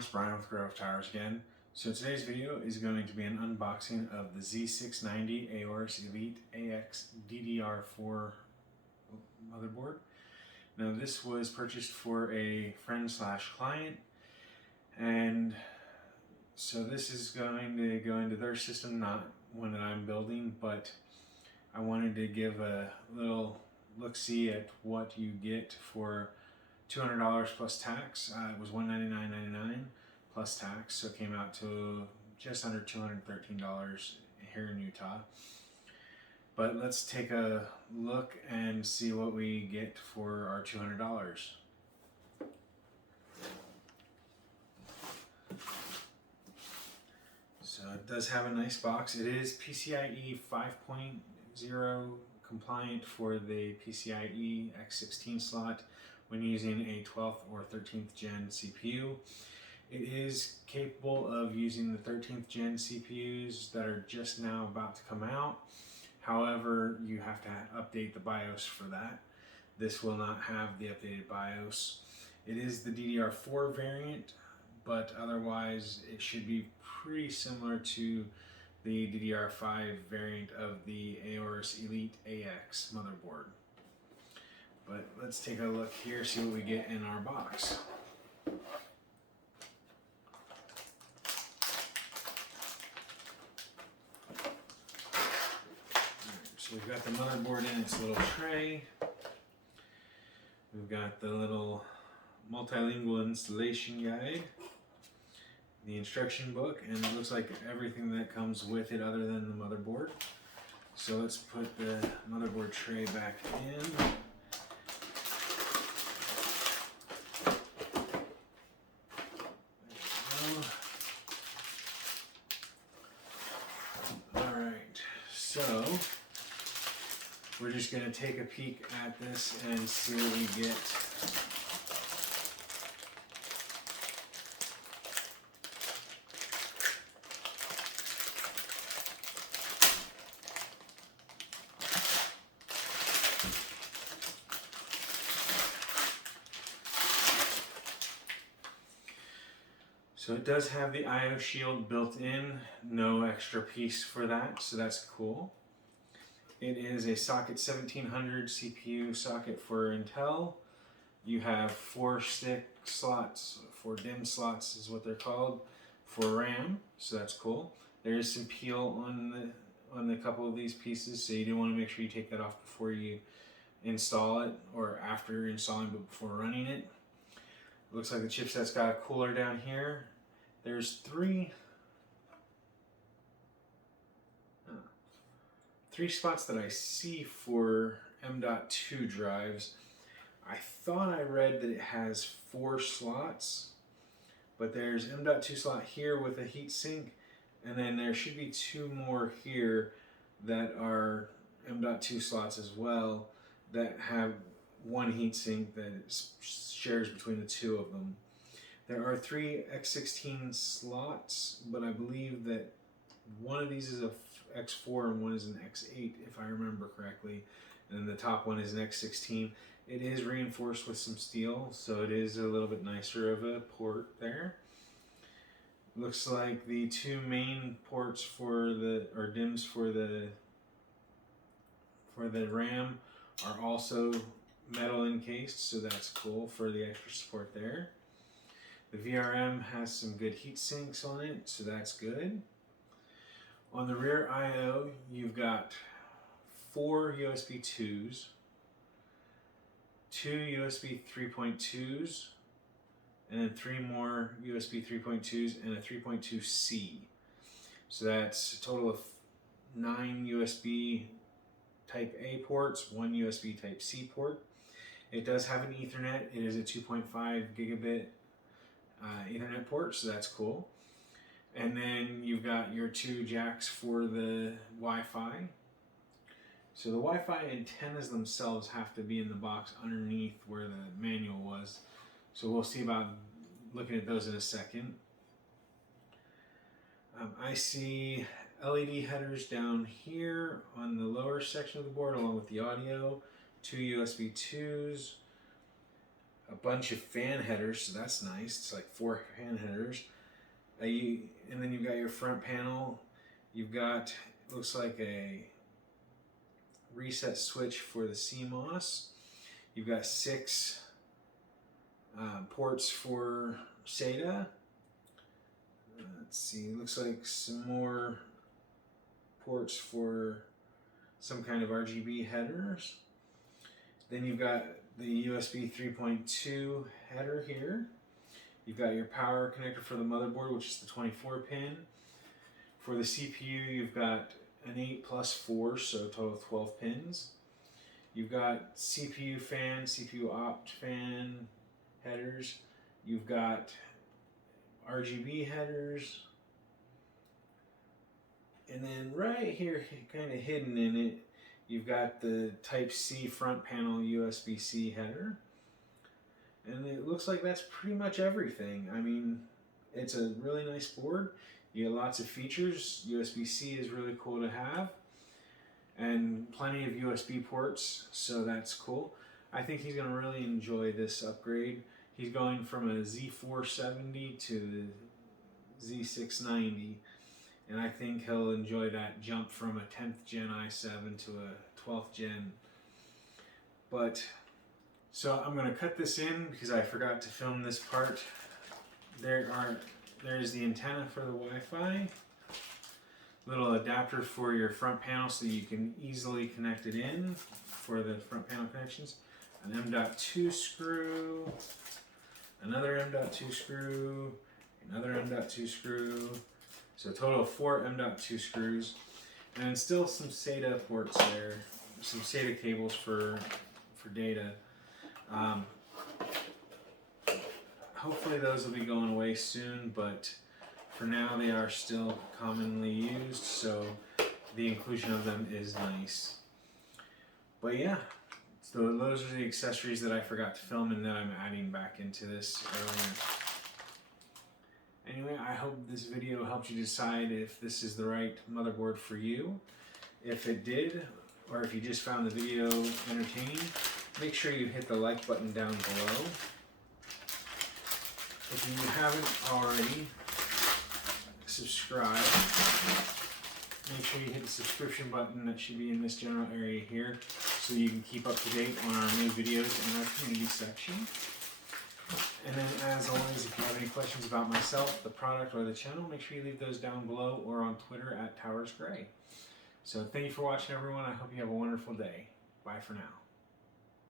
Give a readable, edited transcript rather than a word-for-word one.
everyone, it's Brian with GreyWolf Towers again. So today's video is going to be an unboxing of the Z690 Aorus Elite AX DDR4 motherboard. Now this was purchased for a friend / client, and so this is going to go into their system, not one that I'm building, but I wanted to give a little look-see at what you get for $200 plus tax. It was $199.99 plus tax, so it came out to just under $213 here in Utah. But let's take a look and see what we get for our $200. So it does have a nice box. It is PCIe 5.0 compliant for the PCIe X16 slot when using a 12th or 13th gen CPU. It is capable of using the 13th gen CPUs that are just now about to come out. However, you have to update the BIOS for that. This will not have the updated BIOS. It is the DDR4 variant, but otherwise it should be pretty similar to the DDR5 variant of the Aorus Elite AX motherboard. But let's take a look here, see what we get in our box. So we've got the motherboard in its little tray. We've got the little multilingual installation guide, the instruction book, and it looks like everything that comes with it other than the motherboard. So let's put the motherboard tray back in. Alright, so we're just going to take a peek at this and see what we get. So it does have the I/O shield built in, no extra piece for that, so that's cool. It is a socket 1700 CPU socket for Intel. You have 4 stick slots, 4 DIMM slots is what they're called, for RAM, so that's cool. There is some peel on the couple of these pieces, so you do want to make sure you take that off before you install it, or after installing but before running it. Looks like the chipset's got a cooler down here. There's three spots that I see for M.2 drives. I thought I read that it has 4 slots, but there's M.2 slot here with a heatsink, and then there should be 2 more here that are M.2 slots as well that have 1 heatsink that shares between the 2 of them. There are 3 X16 slots, but I believe that one of these is a X4 and one is an X8, if I remember correctly. And then the top one is an X16. It is reinforced with some steel, so it is a little bit nicer of a port there. Looks like the 2 main ports for the, or DIMMs for the RAM are also metal encased, so that's cool for the extra support there. The VRM has some good heat sinks on it, so that's good. On the rear I/O, you've got 4 USB 2s, 2 USB 3.2s, and then 3 more USB 3.2s and a 3.2C. So that's a total of 9 USB Type A ports, 1 USB Type C port. It does have an Ethernet. It is a 2.5 gigabit Ethernet port, so that's cool. And then you've got your 2 jacks for the Wi-Fi. So the Wi-Fi antennas themselves have to be in the box underneath where the manual was. So we'll see about looking at those in a second. I see LED headers down here on the lower section of the board along with the audio, 2 USB 2s, a bunch of fan headers, so that's nice. It's like 4 fan headers. And then you've got your front panel. You've got, it looks like a reset switch for the CMOS. You've got 6 ports for SATA. Let's see, looks like some more ports for some kind of RGB headers. Then you've got the USB 3.2 header here. You've got your power connector for the motherboard, which is the 24 pin. For the CPU, you've got an 8 plus 4, so a total of 12 pins. You've got CPU fan, CPU opt fan headers. You've got RGB headers. And then right here, kind of hidden in it, you've got the Type-C front panel USB-C header. And it looks like that's pretty much everything. I mean, it's a really nice board. You get lots of features. USB-C is really cool to have. And plenty of USB ports, so that's cool. I think he's going to really enjoy this upgrade. He's going from a Z470 to the Z690. And I think he'll enjoy that jump from a 10th gen i7 to a 12th gen. But, so I'm going to cut this in because I forgot to film this part. There's the antenna for the Wi-Fi. Little adapter for your front panel so you can easily connect it in for the front panel connections. An M.2 screw. Another M.2 screw. Another M.2 screw. So a total of 4 M.2 screws, and still some SATA ports there, some SATA cables for data. Hopefully those will be going away soon, but for now they are still commonly used, so the inclusion of them is nice. But yeah, so those are the accessories that I forgot to film and that I'm adding back into this earlier. Anyway, I hope this video helped you decide if this is the right motherboard for you. If it did, or if you just found the video entertaining, make sure you hit the like button down below. If you haven't already, subscribe. Make sure you hit the subscription button that should be in this general area here so you can keep up to date on our new videos in our community section. And then, as always, if you have any questions about myself, the product, or the channel, make sure you leave those down below or on Twitter @TowersGrey. So thank you for watching, everyone. I hope you have a wonderful day. Bye for now.